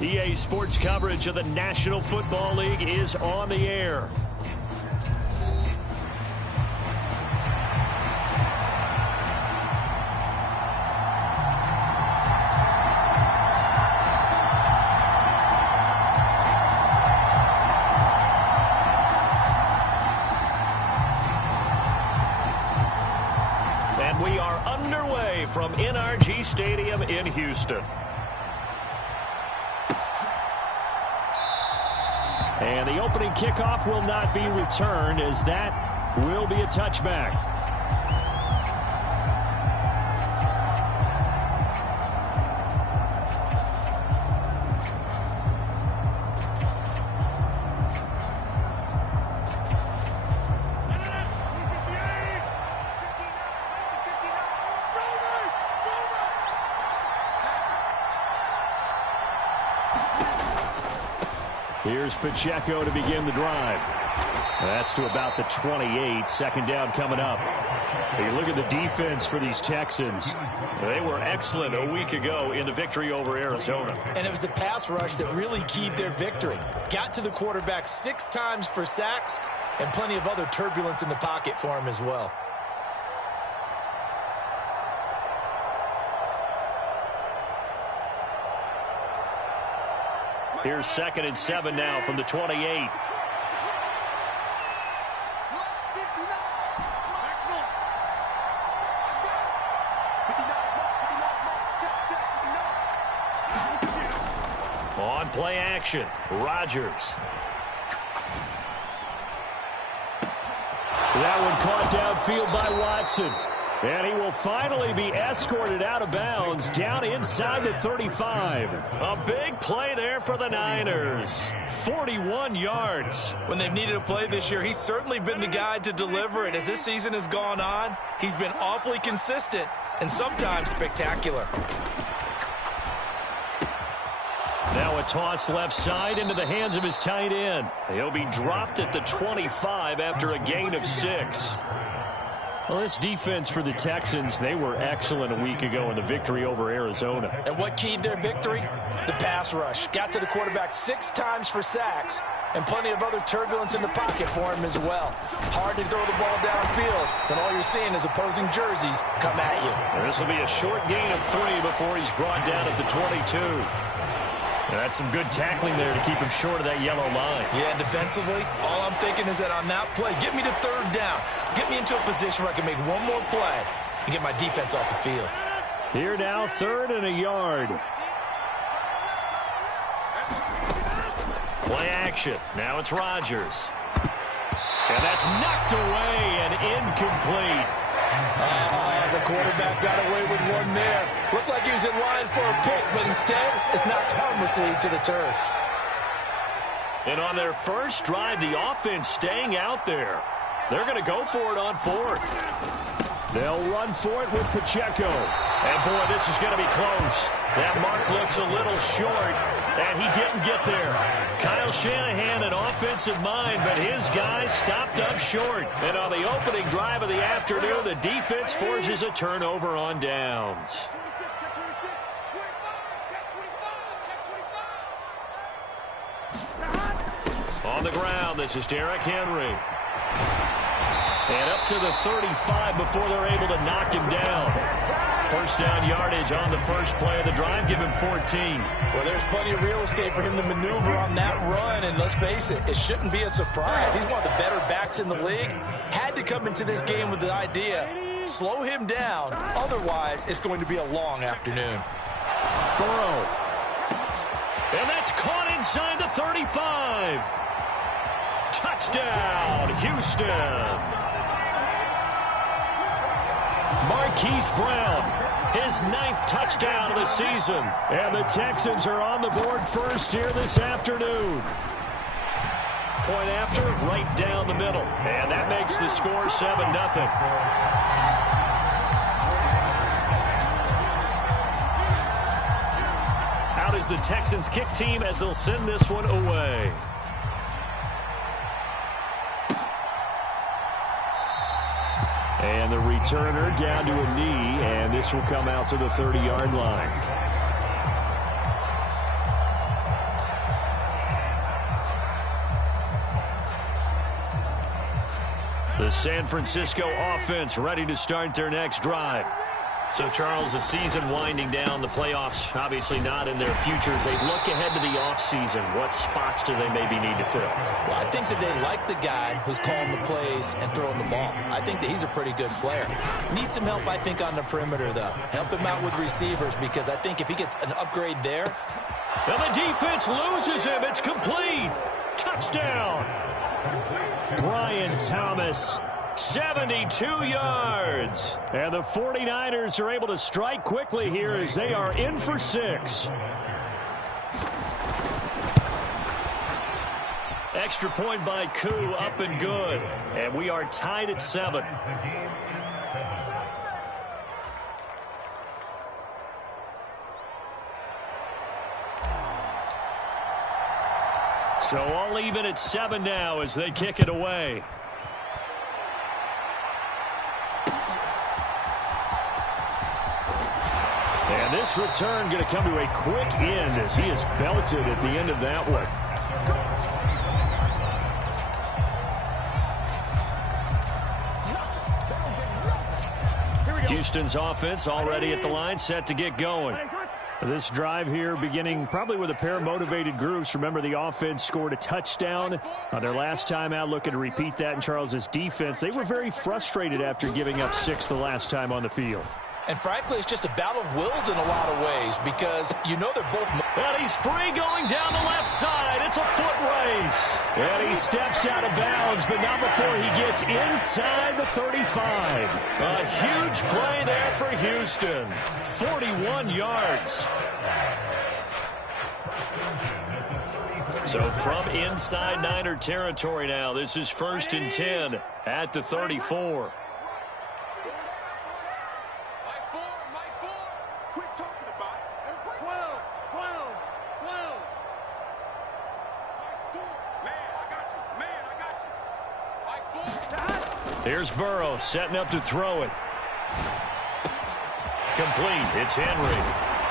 EA Sports coverage of the National Football League is on the air. And we are underway from NRG Stadium in Houston. And the opening kickoff will not be returned, as that will be a touchback. Here's Pacheco to begin the drive. That's to about the 28. Second down coming up. You look at the defense for these Texans. They were excellent a week ago in the victory over Arizona. And it was the pass rush that really keyed their victory. Got to the quarterback 6 times for sacks and plenty of other turbulence in the pocket for him as well. Here's 2nd and 7 now from the 28. On play action, Rodgers. That one caught downfield by Watson. And he will finally be escorted out of bounds down inside the 35. A big play there for the Niners. 41 yards. When they've needed a play this year, he's certainly been the guy to deliver it. As this season has gone on, he's been awfully consistent and sometimes spectacular. Now a toss left side into the hands of his tight end. He'll be dropped at the 25 after a gain of 6. Well, this defense for the Texans, they were excellent a week ago in the victory over Arizona. And what keyed their victory? The pass rush. Got to the quarterback 6 times for sacks and plenty of other turbulence in the pocket for him as well. Hard to throw the ball downfield when all you're seeing is opposing jerseys come at you. This will be a short gain of 3 before he's brought down at the 22. And that's some good tackling there to keep him short of that yellow line. Yeah, defensively, all I'm thinking is that on that play, get me to 3rd down. Get me into a position where I can make one more play and get my defense off the field. Here now, 3rd and a yard. Play action. Now it's Rodgers. And that's knocked away and incomplete. The quarterback got away with one there. Looked like he was in line for a pick, but instead it's knocked harmlessly to the turf. And on their first drive, the offense staying out there. They're going to go for it on 4th. They'll run for it with Pacheco. And, boy, this is going to be close. That mark looks a little short, and he didn't get there. Kyle Shanahan, an offensive mind, but his guys stopped up short. And on the opening drive of the afternoon, the defense forces a turnover on downs. On the ground, this is Derrick Henry. And up to the 35 before they're able to knock him down. First down yardage on the first play of the drive. Give him 14. Well, there's plenty of real estate for him to maneuver on that run. And let's face it, it shouldn't be a surprise. He's one of the better backs in the league. Had to come into this game with the idea, slow him down. Otherwise, it's going to be a long afternoon. Burrow. And that's caught inside the 35. Touchdown, Houston. Marquise Brown, his 9th touchdown of the season. And the Texans are on the board first here this afternoon. Point after, right down the middle. And that makes the score 7-0. Out is the Texans kick team as they'll send this one away. And the returner down to a knee, and this will come out to the 30-yard line. The San Francisco offense ready to start their next drive. So, Charles, the season winding down, the playoffs obviously not in their futures. They look ahead to the offseason. What spots do they maybe need to fill? Well, I think that they like the guy who's calling the plays and throwing the ball. I think that he's a pretty good player. Needs some help, I think, on the perimeter, though. Help him out with receivers, because I think if he gets an upgrade there. And the defense loses him. It's complete. Touchdown. Brian Thomas, 72 yards. And the 49ers are able to strike quickly here as they are in for 6. Extra point by Koo, up and good. And we are tied at 7. So all even at 7 now as they kick it away. And this return going to come to a quick end as he is belted at the end of that one. Houston's offense already at the line, set to get going. This drive here beginning probably with a pair of motivated groups. Remember, the offense scored a touchdown on their last time out, looking to repeat that in Charles's defense. They were very frustrated after giving up 6 the last time on the field. And frankly, it's just a battle of wills in a lot of ways, because you know they're both. And he's free going down the left side. It's a foot race. And he steps out of bounds, but not before he gets inside the 35. A huge play there for Houston. 41 yards. So from inside Niner territory now, this is 1st and 10 at the 34. Here's Burrow setting up to throw it. Complete. It's Henry.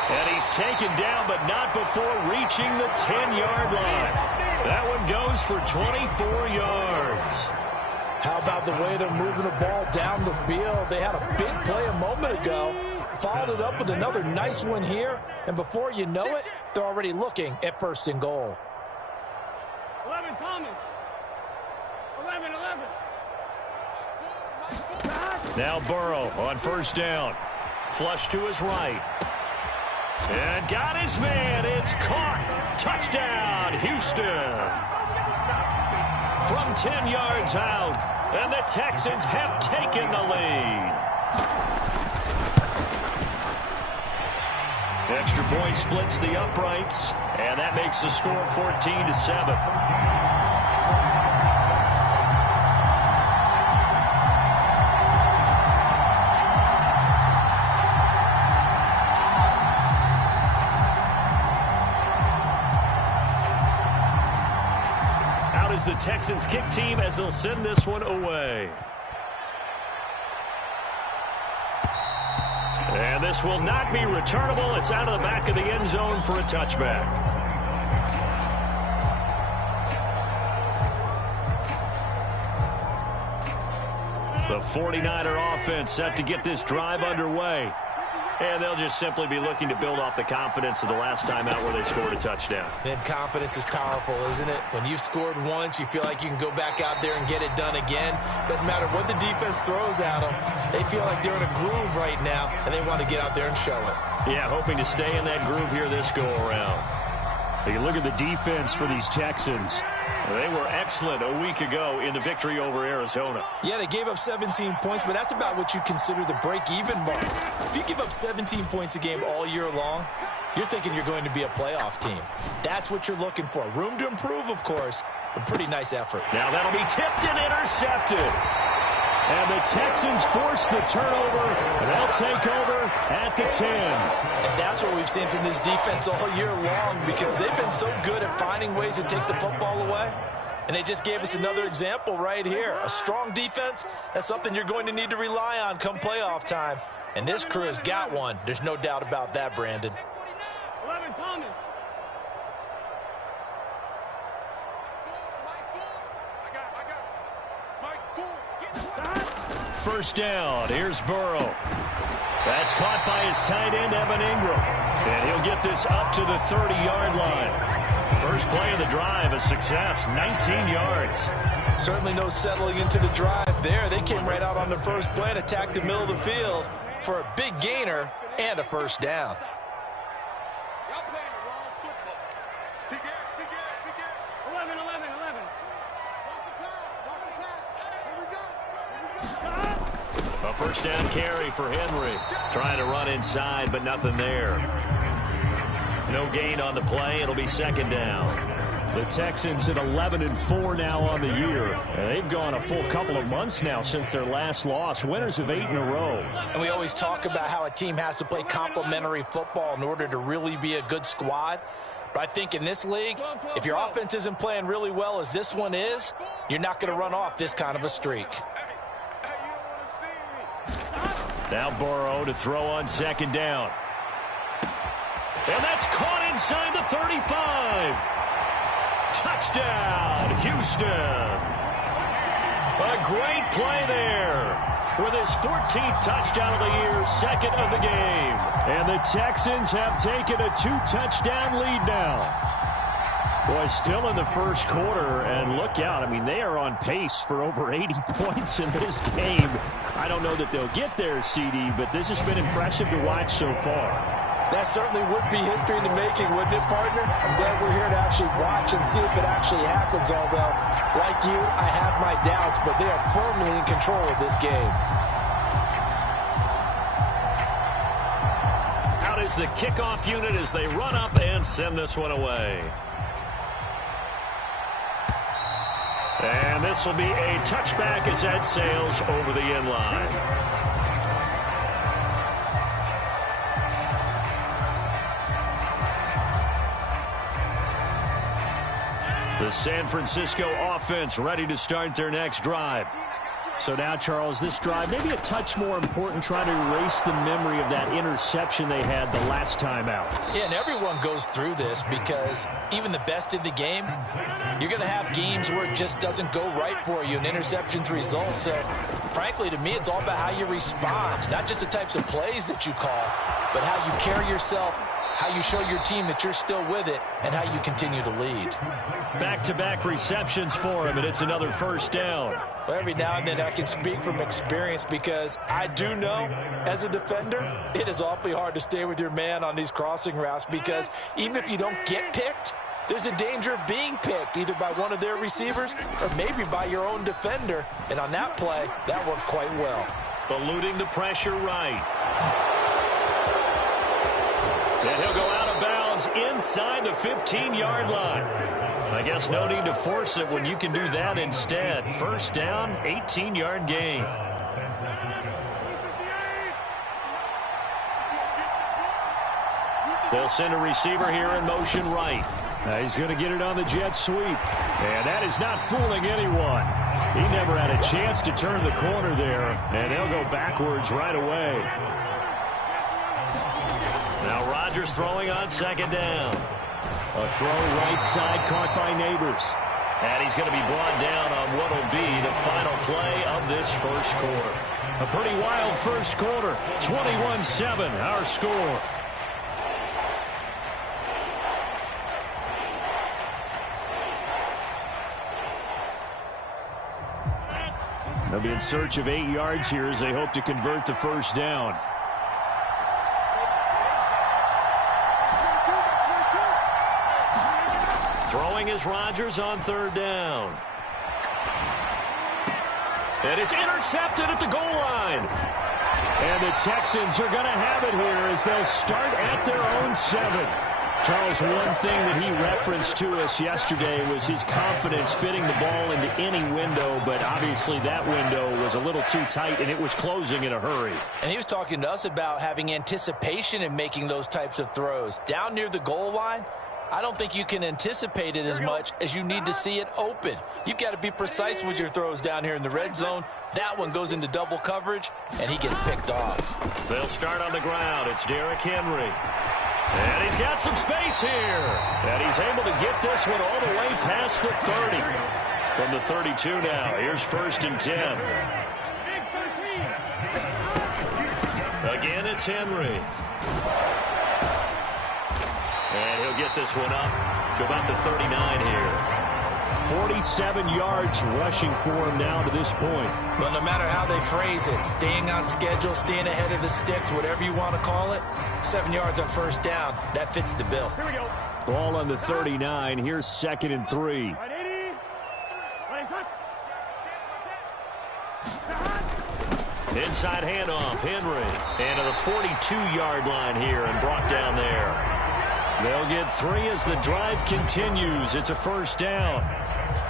And he's taken down, but not before reaching the 10-yard line. That one goes for 24 yards. How about the way they're moving the ball down the field? They had a big play a moment ago. Followed it up with another nice one here. And before you know it, they're already looking at 1st and goal. 11, Thomas. 11. Now Burrow on 1st down. Flush to his right. And got his man. It's caught. Touchdown, Houston. From 10 yards out. And the Texans have taken the lead. Extra point splits the uprights. And that makes the score 14-7. The Texans kick team as they'll send this one away. And this will not be returnable. It's out of the back of the end zone for a touchback. The 49er offense set to get this drive underway. And they'll just simply be looking to build off the confidence of the last time out where they scored a touchdown. And confidence is powerful, isn't it? When you've scored once, you feel like you can go back out there and get it done again. Doesn't matter what the defense throws at them. They feel like they're in a groove right now, and they want to get out there and show it. Yeah, hoping to stay in that groove here this go-around. You look at the defense for these Texans. They were excellent a week ago in the victory over Arizona. Yeah, they gave up 17 points, but that's about what you consider the break-even mark. If you give up 17 points a game all year long, you're thinking you're going to be a playoff team. That's what you're looking for. Room to improve, of course, but pretty nice effort. Now that'll be tipped and intercepted. And the Texans force the turnover, and they'll take over at the 10. And that's what we've seen from this defense all year long, because they've been so good at finding ways to take the football away. And they just gave us another example right here. A strong defense, that's something you're going to need to rely on come playoff time. And this crew has got one. There's no doubt about that, Brandon. 11, Thomas. first down. Here's Burrow. That's caught by his tight end, Evan Ingram. And he'll get this up to the 30-yard line. First play of the drive, a success, 19 yards. Certainly no settling into the drive there. They came right out on the first play and attacked the middle of the field for a big gainer and a first down. Y'all playing the wrong football. He get. 11. Watch the pass. Here we go. A first down carry for Henry. Trying to run inside, but nothing there. No gain on the play. It'll be second down. The Texans at 11-4 now on the year. And they've gone a full couple of months now since their last loss. Winners of 8 in a row. And we always talk about how a team has to play complementary football in order to really be a good squad. But I think in this league, if your offense isn't playing really well as this one is, you're not going to run off this kind of a streak. Now Burrow to throw on second down. And that's caught inside the 35. Touchdown, Houston. A great play there with his 14th touchdown of the year, second of the game. And the Texans have taken a 2-touchdown lead now. Boy, still in the first quarter, and look out. I mean, they are on pace for over 80 points in this game. I don't know that they'll get there, CD, but this has been impressive to watch so far. That certainly would be history in the making, wouldn't it, partner? I'm glad we're here to actually watch and see if it actually happens, although, like you, I have my doubts, but they are firmly in control of this game. Out is the kickoff unit as they run up and send this one away. And this will be a touchback as that sails over the end line. The San Francisco offense ready to start their next drive. So now, Charles, this drive maybe a touch more important, trying to erase the memory of that interception they had the last time out. Yeah, and everyone goes through this because even the best in the game, you're going to have games where it just doesn't go right for you and interceptions result. So, frankly, to me, it's all about how you respond, not just the types of plays that you call, but how you carry yourself, how you show your team that you're still with it, and how you continue to lead. Back-to-back receptions for him, and it's another first down. Well, every now and then I can speak from experience because I do know, as a defender, it is awfully hard to stay with your man on these crossing routes because even if you don't get picked, there's a danger of being picked either by one of their receivers or maybe by your own defender. And on that play, that worked quite well. Eluding the pressure right. And he'll go out of bounds inside the 15-yard line. I guess no need to force it when you can do that instead. First down, 18-yard gain. They'll send a receiver here in motion right. He's going to get it on the jet sweep. And that is not fooling anyone. He never had a chance to turn the corner there. And they'll go backwards right away. Now Rodgers throwing on second down. A throw right side caught by Neighbors. And he's going to be brought down on what will be the final play of this first quarter. A pretty wild first quarter. 21-7, our score. They'll be in search of 8 yards here as they hope to convert the first down. Throwing is Rodgers on third down. And it's intercepted at the goal line. And the Texans are going to have it here as they'll start at their own 7. Charles, one thing that he referenced to us yesterday was his confidence fitting the ball into any window, but obviously that window was a little too tight, and it was closing in a hurry. And he was talking to us about having anticipation in making those types of throws. Down near the goal line, I don't think you can anticipate it as much as you need to see it open. You've got to be precise with your throws down here in the red zone. That one goes into double coverage, and he gets picked off. They'll start on the ground. It's Derrick Henry. And he's got some space here. And he's able to get this one all the way past the 30. From the 32 now. Here's 1st and 10. again, it's Henry. And he'll get this one up to about the 39 here. 47 yards rushing for him now to this point. Well, no matter how they phrase it, staying on schedule, staying ahead of the sticks, whatever you want to call it, 7 yards on first down, that fits the bill. Here we go. Ball on the 39. Here's 2nd and 3. Inside handoff, Henry. And to the 42-yard line here and brought down there. They'll get 3 as the drive continues. It's a first down.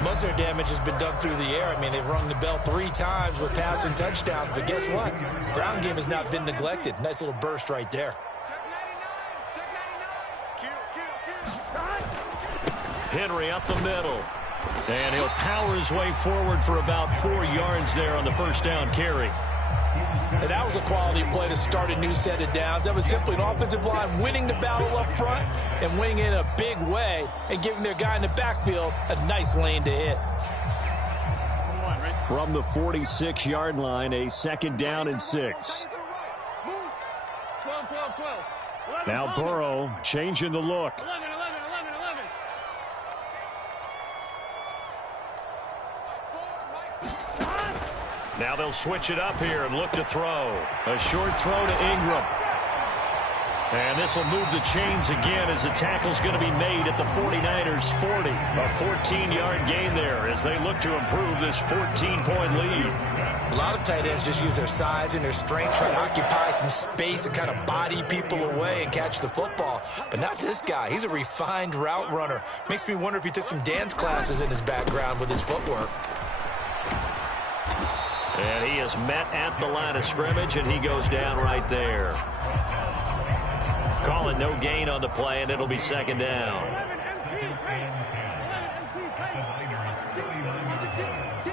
Most of their damage has been done through the air. I mean, they've rung the bell 3 times with passing touchdowns, but guess what? Ground game has not been neglected. Nice little burst right there. Check 99. Kill. Henry up the middle. And he'll power his way forward for about 4 yards there on the first down carry. And that was a quality play to start a new set of downs. That was simply an offensive line winning the battle up front and winning in a big way and giving their guy in the backfield a nice lane to hit. From the 46-yard line, a 2nd down and 6. 12, 12, 12. 11, Now 12. Burrow changing the look. 11, 11, 11, 11. Now they'll switch it up here and look to throw. A short throw to Ingram. And this will move the chains again as the tackle's going to be made at the 49ers 40. A 14-yard gain there as they look to improve this 14-point lead. A lot of tight ends just use their size and their strength, try to occupy some space and kind of body people away and catch the football. But not this guy. He's a refined route runner. Makes me wonder if he took some dance classes in his background with his footwork. And he is met at the line of scrimmage, and he goes down right there. Calling no gain on the play, and it'll be 2nd down. 11 MT, 11 MT,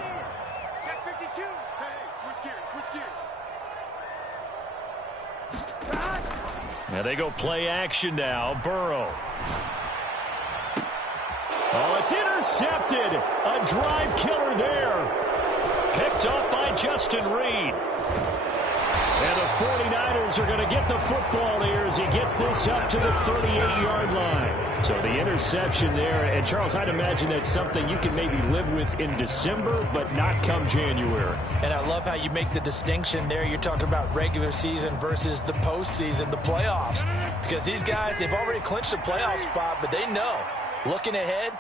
check 52. Hey, switch gears. And they go play action now. Burrow. Oh, it's intercepted. A drive killer there. Picked off by Justin Reed. And the 49ers are going to get the football here as he gets this up to the 38-yard line. So the interception there. And, Charles, I'd imagine that's something you can maybe live with in December, but not come January. And I love how you make the distinction there. You're talking about regular season versus the postseason, the playoffs. Because these guys, they've already clinched a playoff spot, but they know, looking ahead,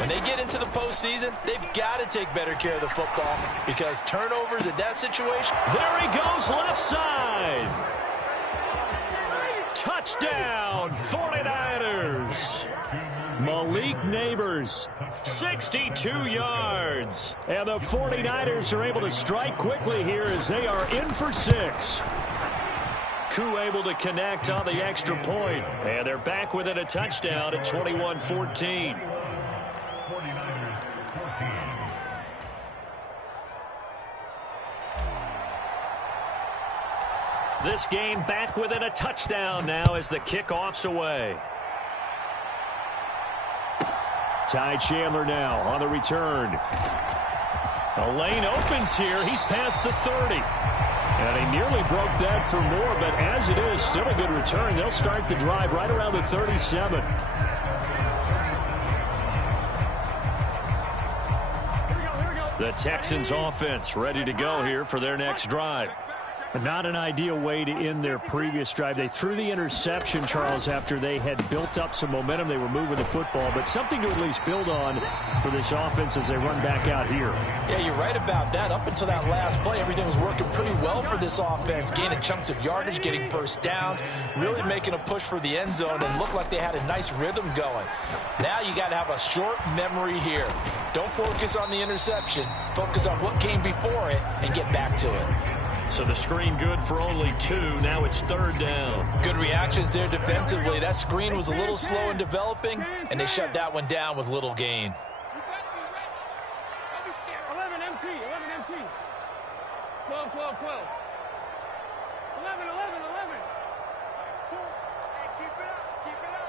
when they get into the postseason, they've got to take better care of the football because turnovers in that situation. There he goes, left side. Touchdown, 49ers. Malik Neighbors, 62 yards. And the 49ers are able to strike quickly here as they are in for 6. Koo able to connect on the extra point. And they're back within a touchdown at 21-14. This game back within a touchdown now as the kickoff's away. Ty Chandler now on the return. A lane opens here. He's past the 30. And he nearly broke that for more, but as it is, still a good return. They'll start the drive right around the 37. The Texans offense ready to go here for their next drive. Not an ideal way to end their previous drive. They threw the interception, Charles, after they had built up some momentum. They were moving the football, but something to at least build on for this offense as they run back out here. Yeah, you're right about that. Up until that last play, everything was working pretty well for this offense, gaining chunks of yardage, getting first downs, really making a push for the end zone, and looked like they had a nice rhythm going. Now you got to have a short memory here. Don't focus on the interception. Focus on what came before it and get back to it. So the screen good for only 2. Now it's 3rd down. Good reactions there defensively. That screen was a little slow in developing, and they shut that one down with little gain. 11 MT, 11 MT. 12, 12, 12. 11, 11, 11. Hey, keep it up, keep it up.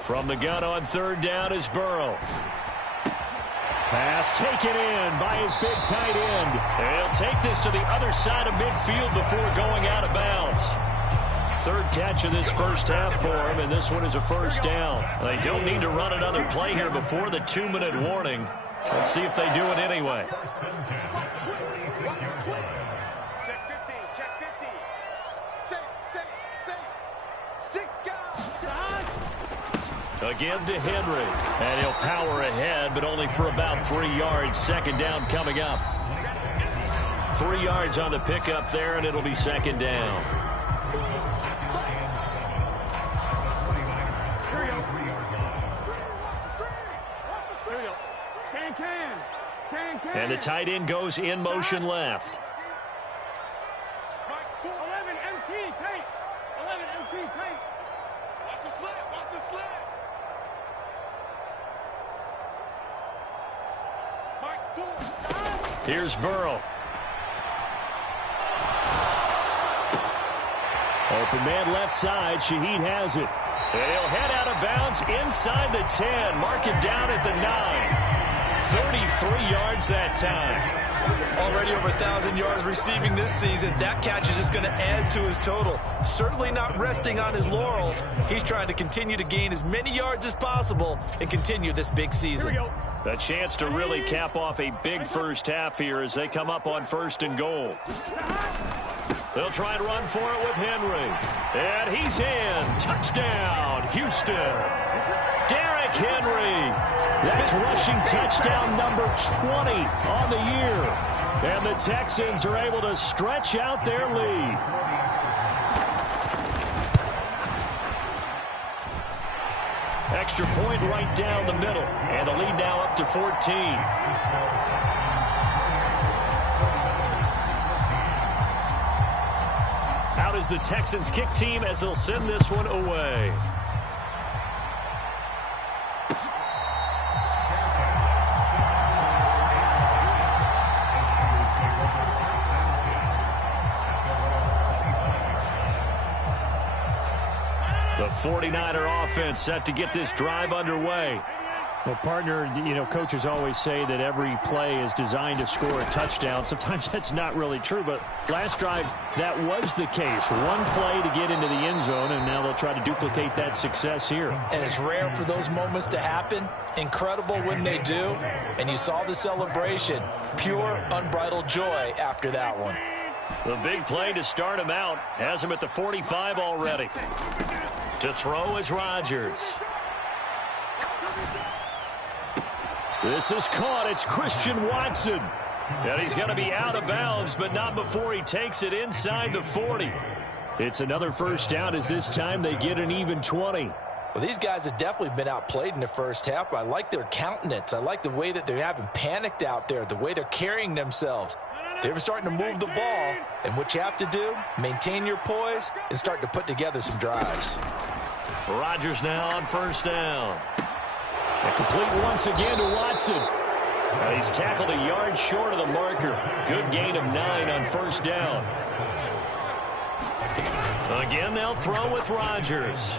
From the gun on 3rd down is Burrow. Pass taken in by his big tight end. He'll take this to the other side of midfield before going out of bounds. Third catch of this first half for him, and this one is a first down. They don't need to run another play here before the 2-minute warning. Let's see if they do it anyway. Check 15, check 15. Safe. 6 guys. Again to Henry. And he'll power ahead, but only for about 3 yards. Second down coming up. 3 yards on the pickup there, and it'll be second down. And the tight end goes in motion left. 11 MT, tight. 11 MT, tight. Watch the slant, watch the slant. Mike 4. Here's Burrow. Open man left side. Shaheed has it. And he'll head out of bounds inside the 10. Mark him down at the 9. 33 yards that time. Already over 1,000 yards receiving this season. That catch is just going to add to his total. Certainly not resting on his laurels. He's trying to continue to gain as many yards as possible and continue this big season. A chance to really cap off a big first half here as they come up on 1st and goal. They'll try and run for it with Henry. And he's in. Touchdown, Houston. Derrick Henry. That's rushing touchdown number 20 on the year. And the Texans are able to stretch out their lead. Extra point right down the middle. And the lead now up to 14. Out is the Texans kick team as they'll send this one away. The 49er offense set to get this drive underway. Well, partner, coaches always say that every play is designed to score a touchdown. Sometimes that's not really true, but last drive, that was the case. One play to get into the end zone, and now they'll try to duplicate that success here. And it's rare for those moments to happen. Incredible when they do. And you saw the celebration. Pure, unbridled joy after that one. The big play to start him out has him at the 45 already. To throw is Rodgers. This is caught. It's Christian Watson. And he's going to be out of bounds, but not before he takes it inside the 40. It's another first down as this time they get an even 20. Well, these guys have definitely been outplayed in the first half. I like their countenance. I like the way that they haven't panicked out there, the way they're carrying themselves. They're starting to move the ball, and what you have to do, maintain your poise and start to put together some drives. Rodgers now on first down. And complete once again to Watson. He's tackled a yard short of the marker. Good gain of 9 on first down. Again, they'll throw with Rodgers.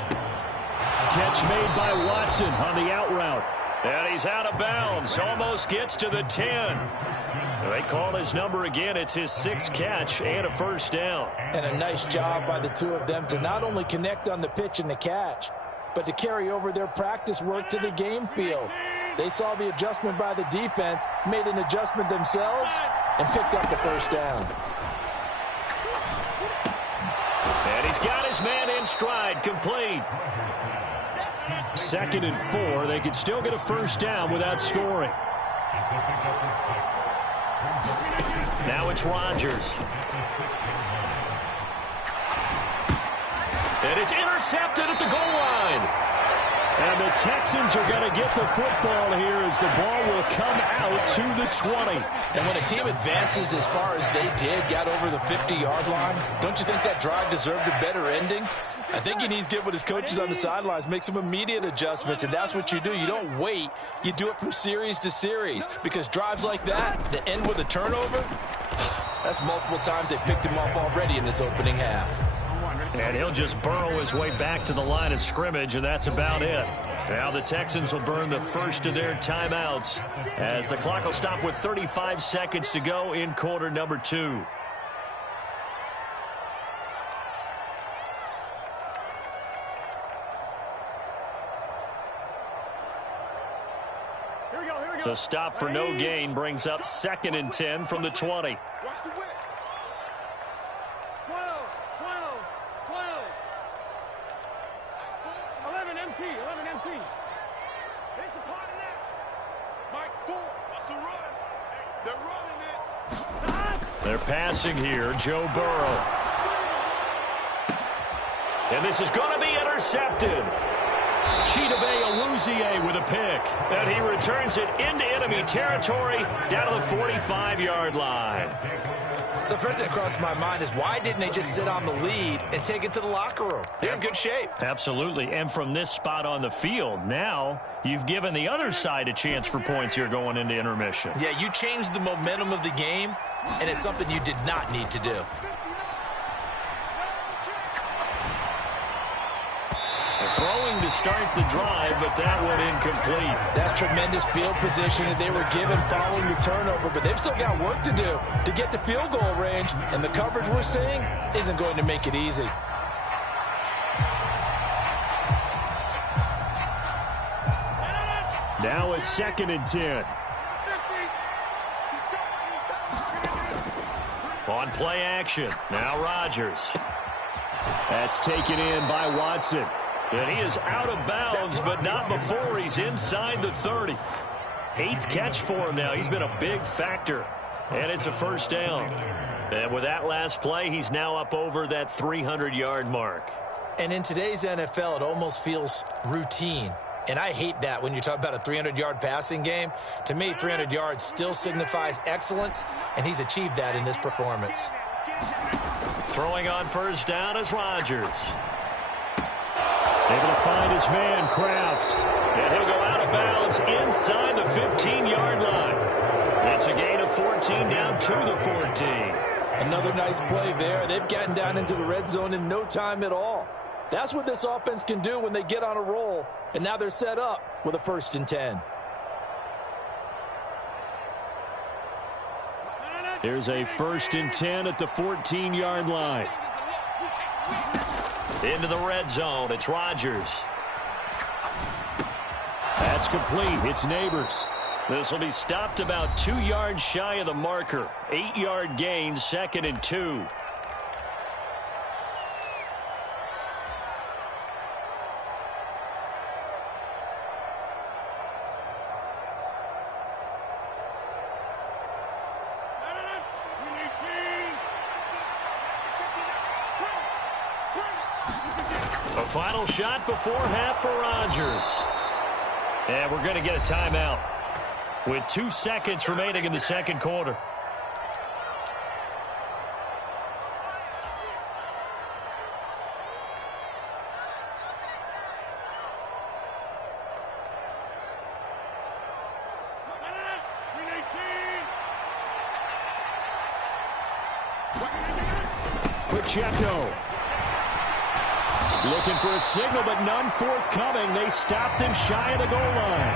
Catch made by Watson on the out route. And he's out of bounds. Almost gets to the 10. They call his number again. It's his 6th catch and a first down. And a nice job by the two of them to not only connect on the pitch and the catch, but to carry over their practice work to the game field. They saw the adjustment by the defense, made an adjustment themselves, and picked up the first down. And he's got his man in stride, complete. 2nd and 4. They could still get a first down without scoring. Now it's Rodgers. And it's intercepted at the goal line. And the Texans are going to get the football here as the ball will come out to the 20. And when a team advances as far as they did, got over the 50-yard line, don't you think that drive deserved a better ending? I think he needs to get with his coaches on the sidelines, make some immediate adjustments, and that's what you do. You don't wait. You do it from series to series, because drives like that end with a turnover, that's multiple times they picked him off already in this opening half. And he'll just burrow his way back to the line of scrimmage, and that's about it. Now the Texans will burn the first of their timeouts as the clock will stop with 35 seconds to go in quarter number 2. The stop for no gain brings up 2nd and 10 from the 20. 11 MT. It's a part of that. Mike 4. That's a run. They're running it. They're passing here. Joe Burrow. And this is going to be intercepted. Chidobe Awuzie with a pick. And he returns it into enemy territory down to the 45-yard line. So the first thing that crossed my mind is why didn't they just sit on the lead and take it to the locker room? They're in good shape. Absolutely. And from this spot on the field, now you've given the other side a chance for points here going into intermission. Yeah, you changed the momentum of the game, and it's something you did not need to do. Throwing to start the drive, but that one incomplete. That's tremendous field position that they were given following the turnover, but they've still got work to do to get to field goal range, and the coverage we're seeing isn't going to make it easy. Now a 2nd and 10. On play action. Now Rodgers. That's taken in by Watson. And he is out of bounds, but not before he's inside the 30. 8th catch for him now. He's been a big factor. And it's a first down. And with that last play, he's now up over that 300-yard mark. And in today's NFL, it almost feels routine. And I hate that when you talk about a 300-yard passing game. To me, 300 yards still signifies excellence, and he's achieved that in this performance. Throwing on first down is Rodgers. Able to find his man, Kraft. And he'll go out of bounds inside the 15-yard line. It's a gain of 14 down to the 14. Another nice play there. They've gotten down into the red zone in no time at all. That's what this offense can do when they get on a roll. And now they're set up with a 1st and 10. There's a 1st and 10 at the 14-yard line. Into the red zone. It's Rodgers. That's complete. It's Neighbors. This will be stopped about 2 yards shy of the marker. 8-yard gain, 2nd and 2. Final shot before half for Rodgers. And we're going to get a timeout with 2 seconds remaining in the second quarter. Pacheco. Looking for a signal, but none forthcoming. They stopped him shy of the goal line.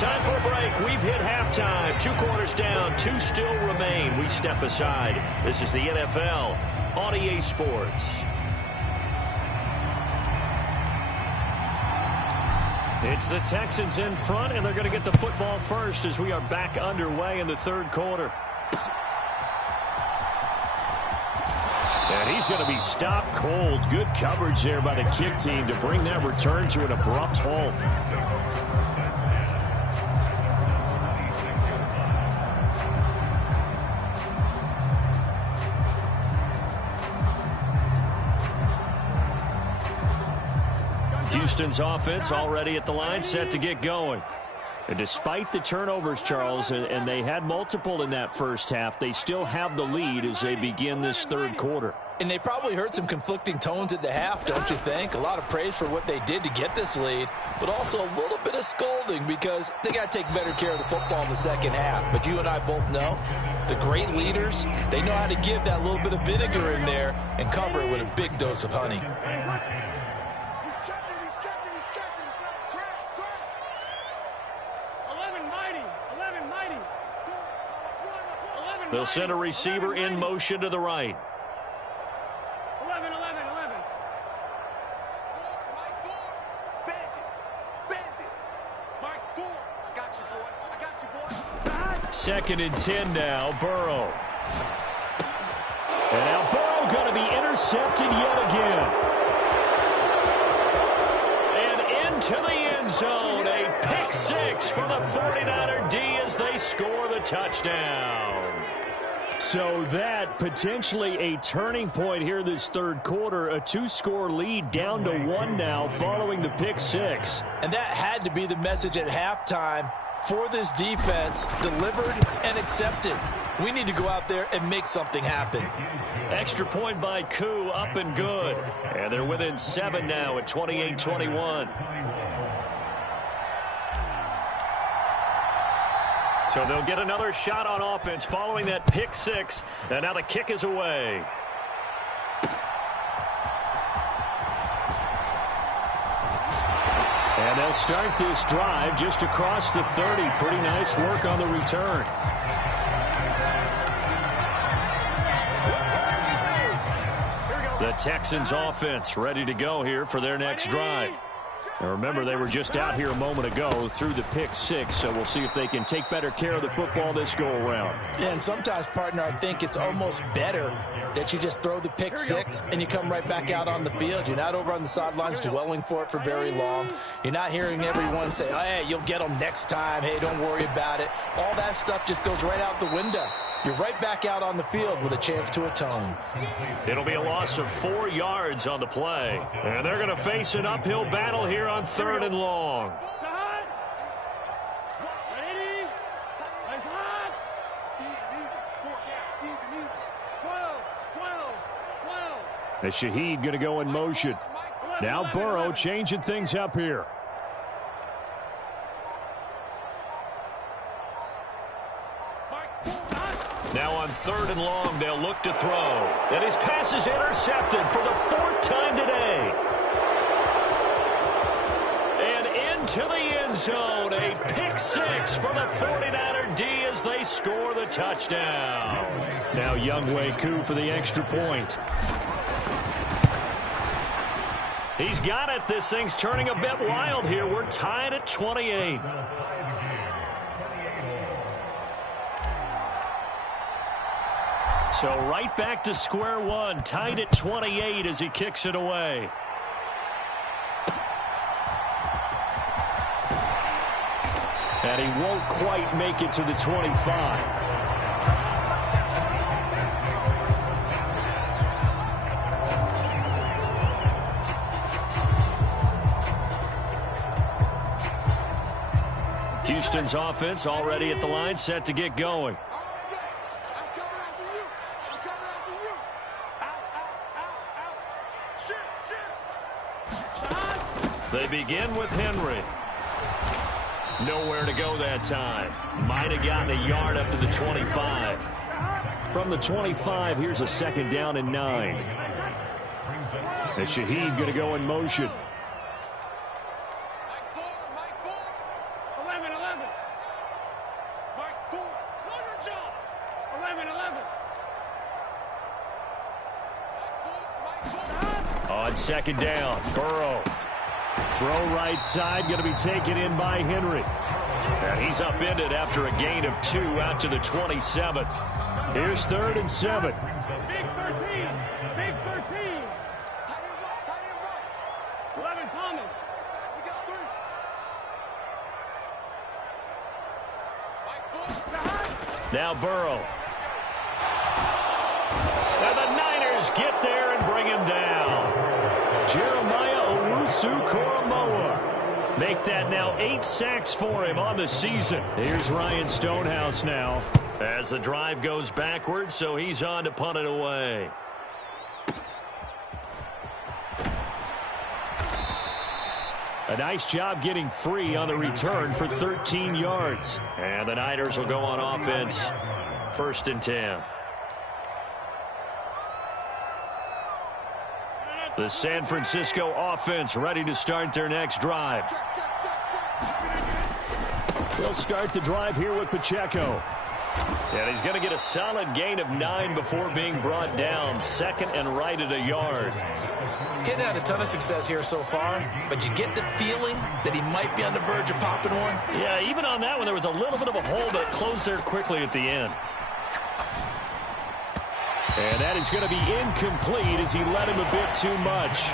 Time for a break. We've hit halftime. 2 quarters down. 2 still remain. We step aside. This is the NFL on EA Sports. It's the Texans in front, and they're going to get the football first as we are back underway in the third quarter. And he's going to be stopped cold. Good coverage there by the kick team to bring that return to an abrupt halt. Houston's offense already at the line, set to get going. And despite the turnovers, Charles, and they had multiple in that first half, they still have the lead as they begin this third quarter. And they probably heard some conflicting tones at the half, don't you think? A lot of praise for what they did to get this lead, but also a little bit of scolding because they got to take better care of the football in the second half. But you and I both know The great leaders, they know how to give that little bit of vinegar in there and cover it with a big dose of honey. He's checking. 11 mighty. They'll send a receiver in motion to the right. 11. Mike 4. I got you, boy. 2nd and 10 now, Burrow. And now Burrow going to be intercepted yet again. And into the end zone, a pick 6 for the 49er D as they score the touchdown. So that potentially a turning point here this third quarter. A 2-score lead down to 1 now following the pick 6. And that had to be the message at halftime for this defense, delivered and accepted. We need to go out there and make something happen. Extra point by Koo, up and good. And they're within 7 now at 28-21. So they'll get another shot on offense following that pick 6. And now the kick is away. And they'll start this drive just across the 30. Pretty nice work on the return. The Texans offense ready to go here for their next drive. And remember, they were just out here a moment ago through the pick 6, so we'll see if they can take better care of the football this go-around. Yeah, and sometimes, partner, I think it's almost better that you just throw the pick 6 and you come right back out on the field. You're not over on the sidelines dwelling for it for very long. You're not hearing everyone say, oh, hey, you'll get them next time. Hey, don't worry about it. All that stuff just goes right out the window. You're right back out on the field with a chance to atone. It'll be a loss of 4 yards on the play. And they're going to face an uphill battle here on 3rd and long. And Shaheed going to go in motion. Now Burrow changing things up here. Now on 3rd and long, they'll look to throw. And his pass is intercepted for the 4th time today. And into the end zone, a pick 6 for the 49er D as they score the touchdown. Now Younghoe Koo for the extra point. He's got it. This thing's turning a bit wild here. We're tied at 28. So right back to square one, tied at 28 as he kicks it away. And he won't quite make it to the 25. Houston's offense already at the line, set to get going. They begin with Henry. Nowhere to go that time. Might have gotten a yard up to the 25. From the 25, here's a 2nd down and 9. And Shaheed going to go in motion. 2nd down, Burrow. Throw right side, going to be taken in by Henry. And he's upended after a gain of 2 out to the 27. Here's 3rd and 7. Big 13. Big 13. 11 Thomas. We got 3. Now Burrow. And the Niners get there and bring him down. Jeremiah Owusu-Koramoah. Make that now 8 sacks for him on the season. Here's Ryan Stonehouse now as the drive goes backwards, so he's on to punt it away. A nice job getting free on the return for 13 yards. And the Niners will go on offense 1st and 10. The San Francisco offense ready to start their next drive. They'll start the drive here with Pacheco. And he's going to get a solid gain of 9 before being brought down. 2nd and right at a yard. Getting had a ton of success here so far, but you get the feeling that he might be on the verge of popping one. Yeah, even on that one, there was a little bit of a hole, but it closed there quickly at the end. And that is going to be incomplete as he led him a bit too much.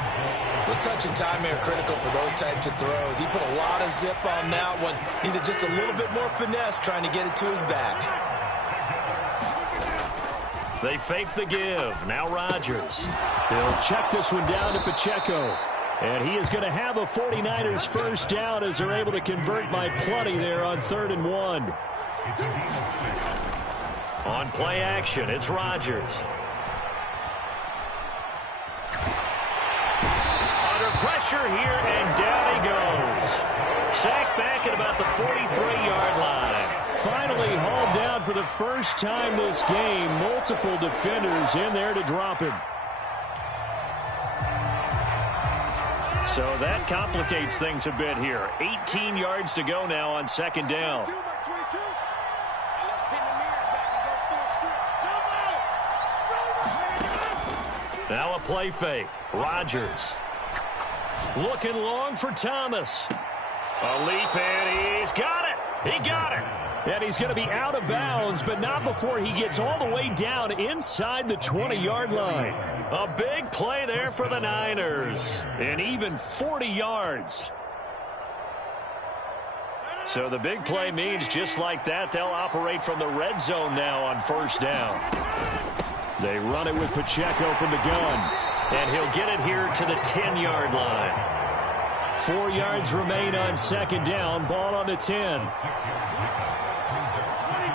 The touch and time are critical for those types of throws. He put a lot of zip on that one. Needed just a little bit more finesse trying to get it to his back. They fake the give. Now Rodgers. He'll check this one down to Pacheco. And he is going to have a 49ers first down as they're able to convert by plenty there on 3rd and 1. On play action, it's Rodgers. Under pressure here, and down he goes. Sacked back at about the 43-yard line. Finally hauled down for the first time this game. Multiple defenders in there to drop him. So that complicates things a bit here. 18 yards to go now on 2nd down. Now a play fake. Rodgers. Looking long for Thomas. A leap, and he's got it. He got it. And he's going to be out of bounds, but not before he gets all the way down inside the 20-yard line. A big play there for the Niners. And even 40 yards. So the big play means just like that, they'll operate from the red zone now on 1st down. They run it with Pacheco from the gun. And he'll get it here to the 10-yard line. 4 yards remain on 2nd down. Ball on the 10.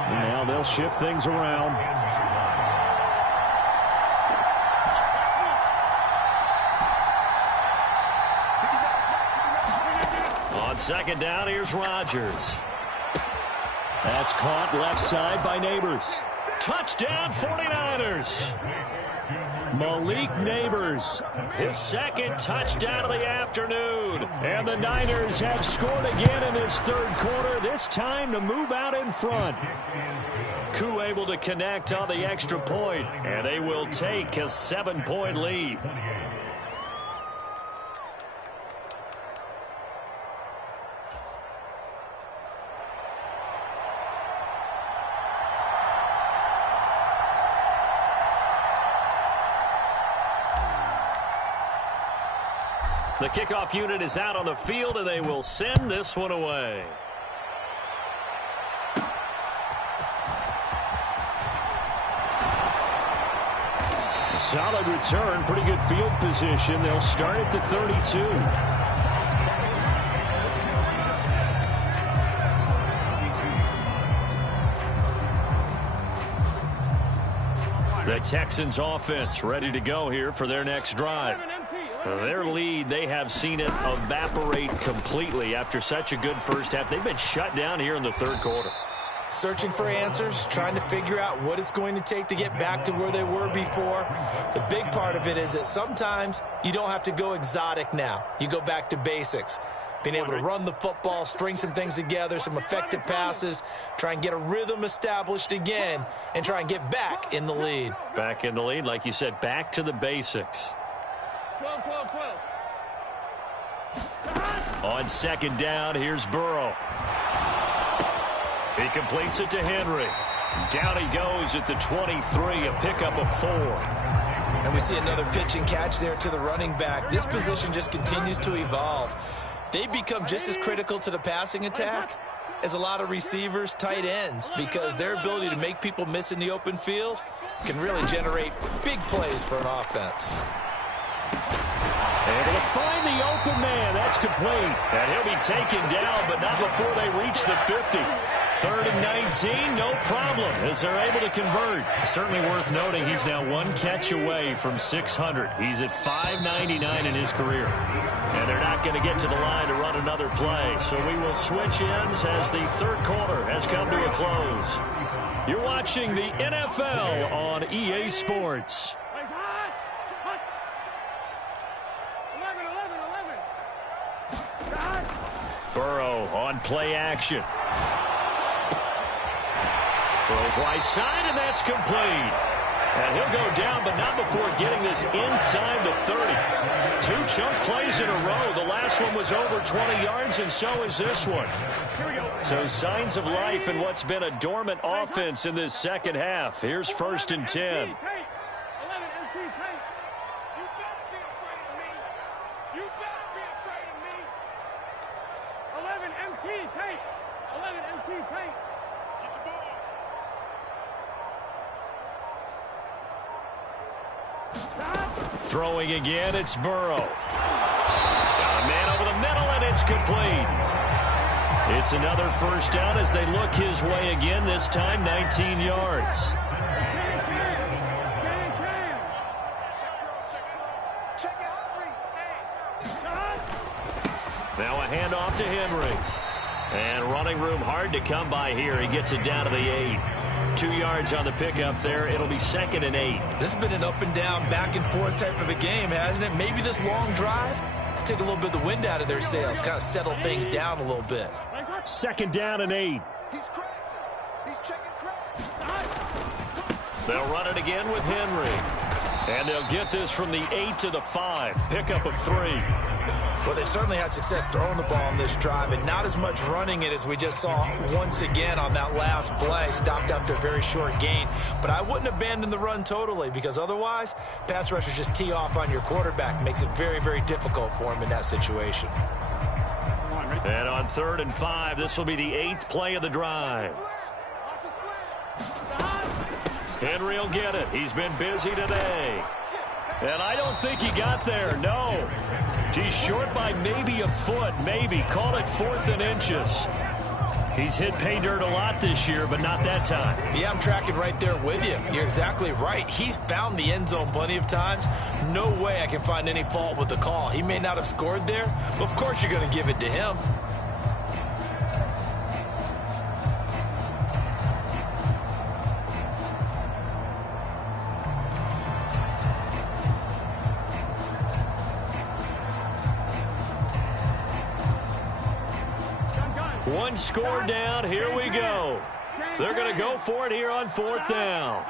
Now they'll shift things around. On 2nd down, here's Rodgers. That's caught left side by Neighbors. Touchdown 49ers. Malik Neighbors, his 2nd touchdown of the afternoon. And the Niners have scored again in this 3rd quarter, this time to move out in front. Koo able to connect on the extra point, and they will take a 7-point lead. The kickoff unit is out on the field, and they will send this one away. A solid return, pretty good field position. They'll start at the 32. The Texans offense ready to go here for their next drive. Their lead, they have seen it evaporate completely after such a good first half. They've been shut down here in the 3rd quarter. Searching for answers, trying to figure out what it's going to take to get back to where they were before. The big part of it is that sometimes you don't have to go exotic now. You go back to basics. Being able to run the football, string some things together, some effective passes, try and get a rhythm established again, and try and get back in the lead. Back in the lead, like you said, back to the basics. 12, 12, 12. On 2nd down, here's Burrow. He completes it to Henry. Down he goes at the 23, a pickup of 4. And we see another pitch and catch there to the running back. This position just continues to evolve. They become just as critical to the passing attack as a lot of receivers, tight ends, because their ability to make people miss in the open field can really generate big plays for an offense. Able to find the open man. That's complete. And he'll be taken down, but not before they reach the 50. 3rd and 19, no problem, as they're able to convert. Certainly worth noting he's now 1 catch away from 600. He's at 599 in his career. And they're not going to get to the line to run another play. So we will switch ends as the 3rd quarter has come to a close. You're watching the NFL on EA Sports. Plays hot. Hot. 11, 11, 11. Hot. Burrow on play action. Throws right side, and that's complete. And he'll go down, but not before getting this inside the 30. 2 chunk plays in a row. The last one was over 20 yards, and so is this one. Here we go. So signs of life in what's been a dormant offense in this second half. Here's 1st and 10. 11 MT, Tate. You better be afraid of me. You better be afraid of me. 11 MT, Tate. 11 MT, Tate. Get the ball. Throwing again, it's Burrow. Got a man over the middle, and it's complete. It's another 1st down as they look his way again, this time 19 yards. Now a handoff to Henry. And running room hard to come by here. He gets it down to the 8. 2 yards on the pickup there. It'll be 2nd and 8. This has been an up and down, back and forth type of a game, hasn't it? Maybe this long drive could take a little bit of the wind out of their sails, kind of settle things down a little bit. 2nd down and 8. He's crashing. He's checking crash. They'll run it again with Henry. And they'll get this from the 8 to the 5. Pickup of 3. Well, they certainly had success throwing the ball on this drive, and not as much running it as we just saw once again on that last play. Stopped after a very short gain. But I wouldn't abandon the run totally, because otherwise, pass rushers just tee off on your quarterback. Makes it very, very difficult for him in that situation. And on 3rd and 5, this will be the 8th play of the drive. Henry will get it. He's been busy today. And I don't think he got there, no. He's short by maybe a foot, maybe. Call it 4th and inches. He's hit pay dirt a lot this year, but not that time. Yeah, I'm tracking right there with you. You're exactly right. He's found the end zone plenty of times. No way I can find any fault with the call. He may not have scored there, but of course you're going to give it to him. One score down. Here we go. They're going to go for it here on 4th down.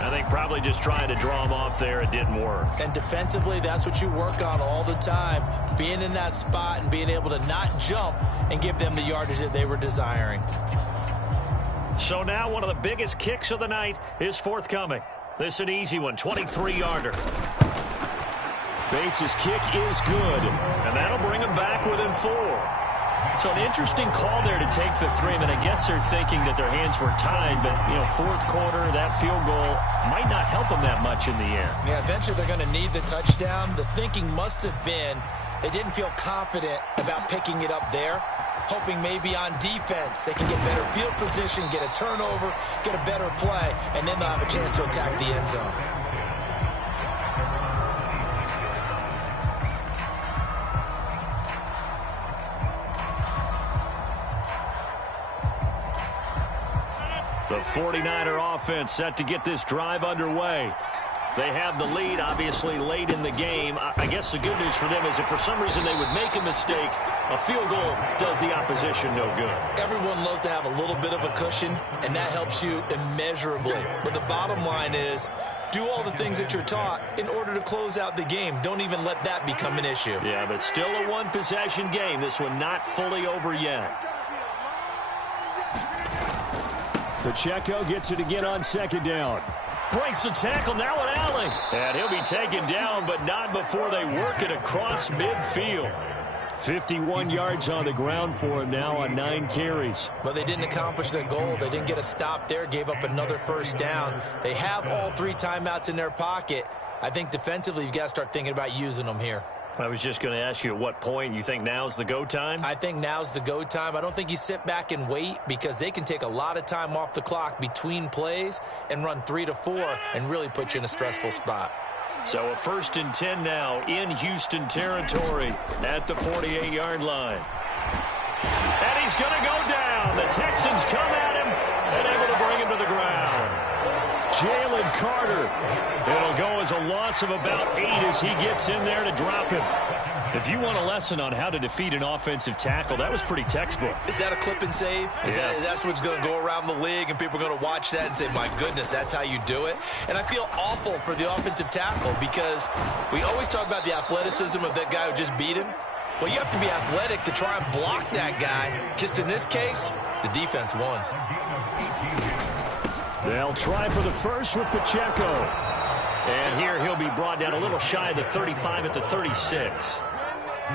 I think probably just trying to draw him off there. It didn't work. And defensively, that's what you work on all the time. Being in that spot and being able to not jump and give them the yardage that they were desiring. So now one of the biggest kicks of the night is forthcoming. This is an easy one, 23-yarder. Bates' kick is good, and that'll bring him back within 4. So an interesting call there to take the 3. I mean, I guess they're thinking that their hands were tied, but, you know, 4th quarter, that field goal might not help them that much in the end. Yeah, eventually they're going to need the touchdown. The thinking must have been they didn't feel confident about picking it up there, hoping maybe on defense they can get better field position, get a turnover, get a better play, and then they'll have a chance to attack the end zone. The 49er offense set to get this drive underway. They have the lead, obviously, late in the game. I guess the good news for them is if for some reason they would make a mistake, a field goal does the opposition no good. Everyone loves to have a little bit of a cushion, and that helps you immeasurably. But the bottom line is, do all the things that you're taught in order to close out the game. Don't even let that become an issue. Yeah, but still a one-possession game. This one not fully over yet. Pacheco gets it again on 2nd down. Breaks the tackle, now an alley. And he'll be taken down, but not before they work it across midfield. 51 yards on the ground for him now on 9 carries. But they didn't accomplish their goal. They didn't get a stop there, gave up another 1st down. They have all 3 timeouts in their pocket. I think defensively you've got to start thinking about using them here. I was just going to ask you at what point you think now's the go time? I think now's the go time. I don't think you sit back and wait because they can take a lot of time off the clock between plays and run 3 to 4 and really put you in a stressful spot. So a 1st and 10 now in Houston territory at the 48-yard line. he's going to go down. The Texans come at him and able to bring him to the ground. Jalen Carter. It'll go as a loss of about 8 as he gets in there to drop him. If you want a lesson on how to defeat an offensive tackle, that was pretty textbook. Is that a clip and save? That's what's going to go around the league, and people are going to watch that and say, my goodness, that's how you do it? And I feel awful for the offensive tackle because we always talk about the athleticism of that guy who just beat him. Well, you have to be athletic to try and block that guy. Just in this case, the defense won. They'll try for the first with Pacheco. And here he'll be brought down a little shy of the 35 at the 36.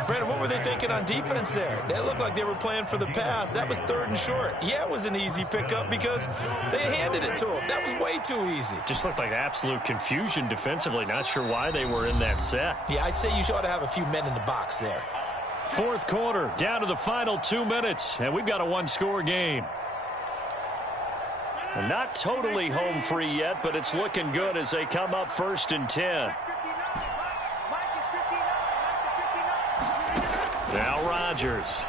Brandon, what were they thinking on defense there? They looked like they were playing for the pass. That was 3rd and short. Yeah, it was an easy pickup because they handed it to him. That was way too easy. Just looked like absolute confusion defensively. Not sure why they were in that set. Yeah, I'd say you ought to have a few men in the box there. 4th quarter, down to the final 2 minutes, and we've got a 1-score game. And not totally home free yet, but it's looking good as they come up 1st and 10. Now Rodgers.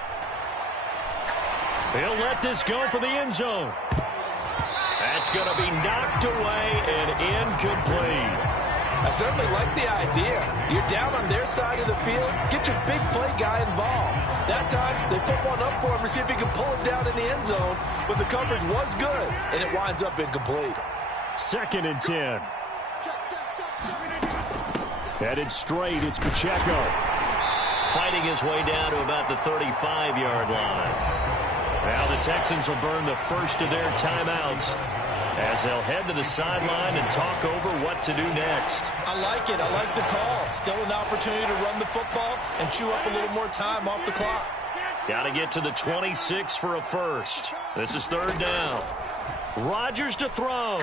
He'll let this go for the end zone. That's going to be knocked away and incomplete. I certainly like the idea. You're down on their side of the field. Get your big play guy involved. That time, they put one up for him to see if he can pull it down in the end zone. But the coverage was good, and it winds up incomplete. 2nd and 10. Headed straight, it's Pacheco. Fighting his way down to about the 35-yard line. Now the Texans will burn the first of their timeouts as they'll head to the sideline and talk over what to do next. I like it. I like the call. Still an opportunity to run the football and chew up a little more time off the clock. Got to get to the 26 for a first. This is 3rd down. Rodgers to throw.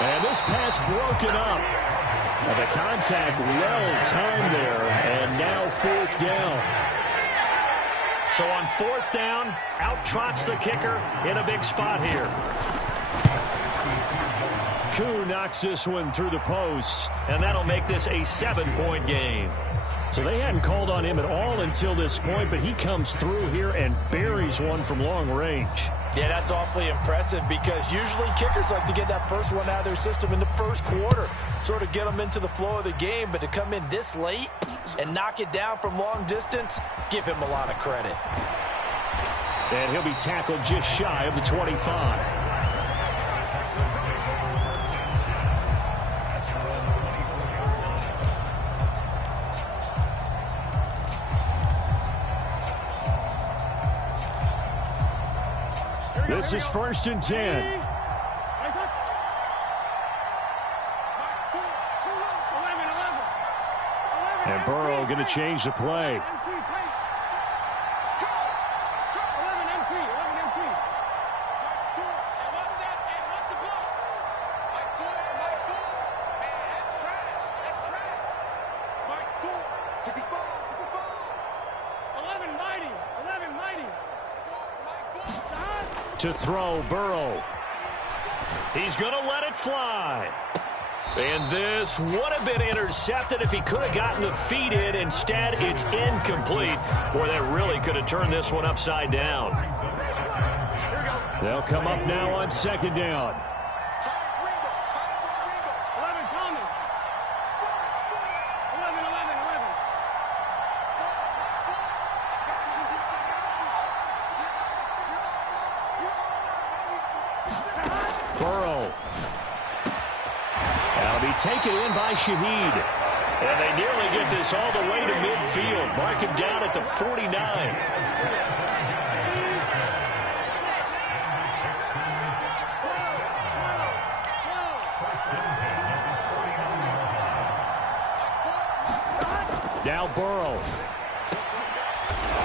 And this pass broken up. The contact well timed there, and now 4th down. So on 4th down, out trots the kicker in a big spot here. Koo knocks this one through the post, and that'll make this a 7-point game. So they hadn't called on him at all until this point, but he comes through here and buries one from long range. Yeah, that's awfully impressive because usually kickers like to get that first one out of their system in the 1st quarter, sort of get them into the flow of the game, but to come in this late and knock it down from long distance, give him a lot of credit. And he'll be tackled just shy of the 25. This is 1st and 10. And Burrow going to change the play. To throw, Burrow. He's going to let it fly. And this would have been intercepted if he could have gotten the feet in. Instead, it's incomplete. Boy, that really could have turned this one upside down. They'll come up now on 2nd down. Burrow. That'll be taken in by Shaheed. And they nearly get this all the way to midfield. Mark him down at the 49. Now Burrow.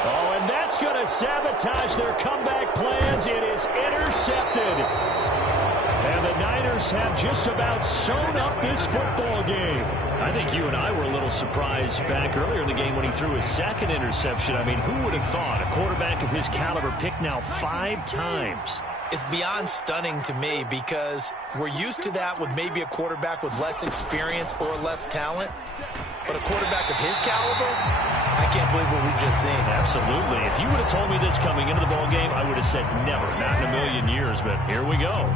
Oh, and that's going to sabotage their comeback plans. It is intercepted. And the Niners have just about sewn up this football game. I think you and I were a little surprised back earlier in the game when he threw his 2nd interception. I mean, who would have thought a quarterback of his caliber picked now 5 times? It's beyond stunning to me because we're used to that with maybe a quarterback with less experience or less talent. But a quarterback of his caliber, I can't believe what we've just seen. Absolutely. If you would have told me this coming into the ball game, I would have said never, not in a million years. But here we go.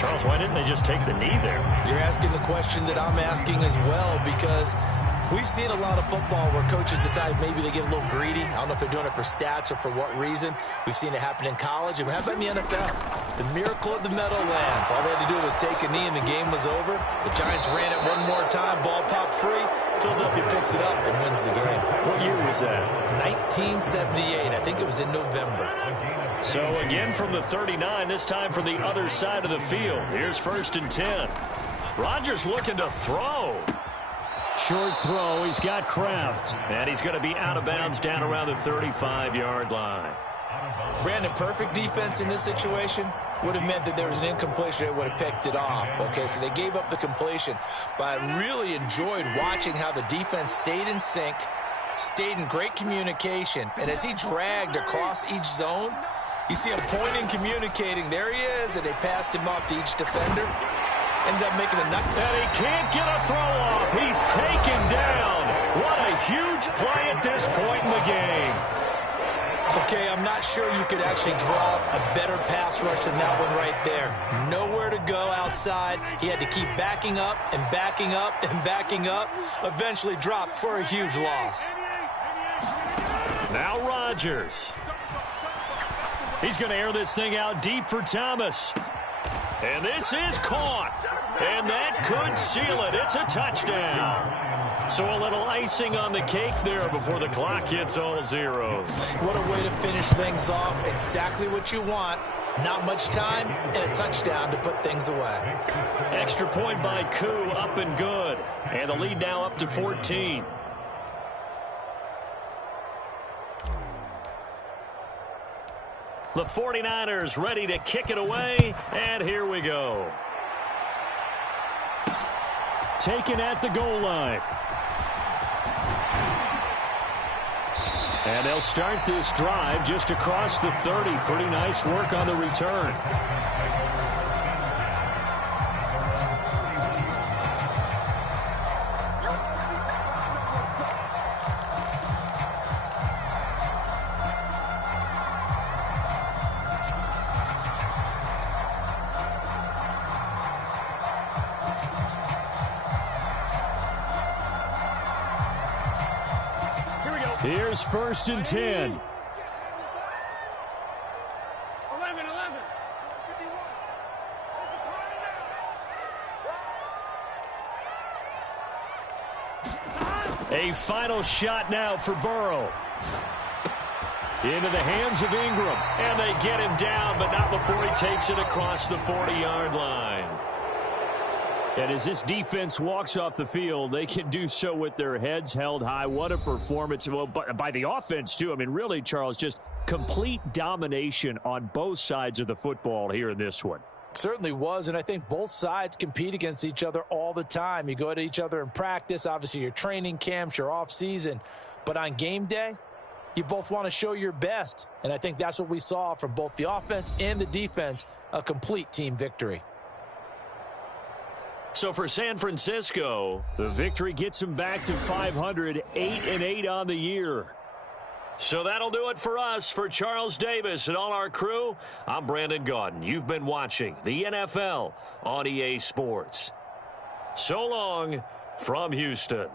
Charles, why didn't they just take the knee there? You're asking the question that I'm asking as well, because we've seen a lot of football where coaches decide maybe they get a little greedy. I don't know if they're doing it for stats or for what reason. We've seen it happen in college, and how about in the NFL? The miracle of the Meadowlands. All they had to do was take a knee, and the game was over. The Giants ran it one more time. Ball popped free. Philadelphia picks it up and wins the game. What year was that? 1978. I think it was in November. So again from the 39, this time from the other side of the field. Here's 1st and 10. Rodgers looking to throw. Short throw. He's got Kraft. And he's going to be out of bounds down around the 35-yard line. Brandon, perfect defense in this situation would have meant that there was an incompletion that would have picked it off. Okay, so they gave up the completion. But I really enjoyed watching how the defense stayed in sync, stayed in great communication. And as he dragged across each zone, you see him pointing, communicating. There he is, and they passed him off to each defender. Ended up making a nut. And he can't get a throw off. He's taken down. What a huge play at this point in the game. Okay, I'm not sure you could actually draw a better pass rush than that one right there. Nowhere to go outside. He had to keep backing up and backing up and backing up. Eventually dropped for a huge loss. Now Rodgers. He's going to air this thing out deep for Thomas. And this is caught. And that could seal it. It's a touchdown. So a little icing on the cake there before the clock hits all zeros. What a way to finish things off. Exactly what you want. Not much time and a touchdown to put things away. Extra point by Koo, up and good. And the lead now up to 14. The 49ers ready to kick it away, and here we go. Taken at the goal line. And they'll start this drive just across the 30. Pretty nice work on the return. Here's 1st and 10. 11. A final shot now for Burrow. Into the hands of Ingram. And they get him down, but not before he takes it across the 40-yard line. And as this defense walks off the field, they can do so with their heads held high. What a performance. Well, by the offense, too. I mean, really, Charles, just complete domination on both sides of the football here in this one. Certainly was, and I think both sides compete against each other all the time. You go at each other in practice, obviously your training camps, your off-season. But on game day, you both want to show your best. And I think that's what we saw from both the offense and the defense, a complete team victory. So for San Francisco, the victory gets them back to 500, 8-8 on the year. So that'll do it for us. For Charles Davis and all our crew, I'm Brandon Gaudin. You've been watching the NFL on EA Sports. So long from Houston.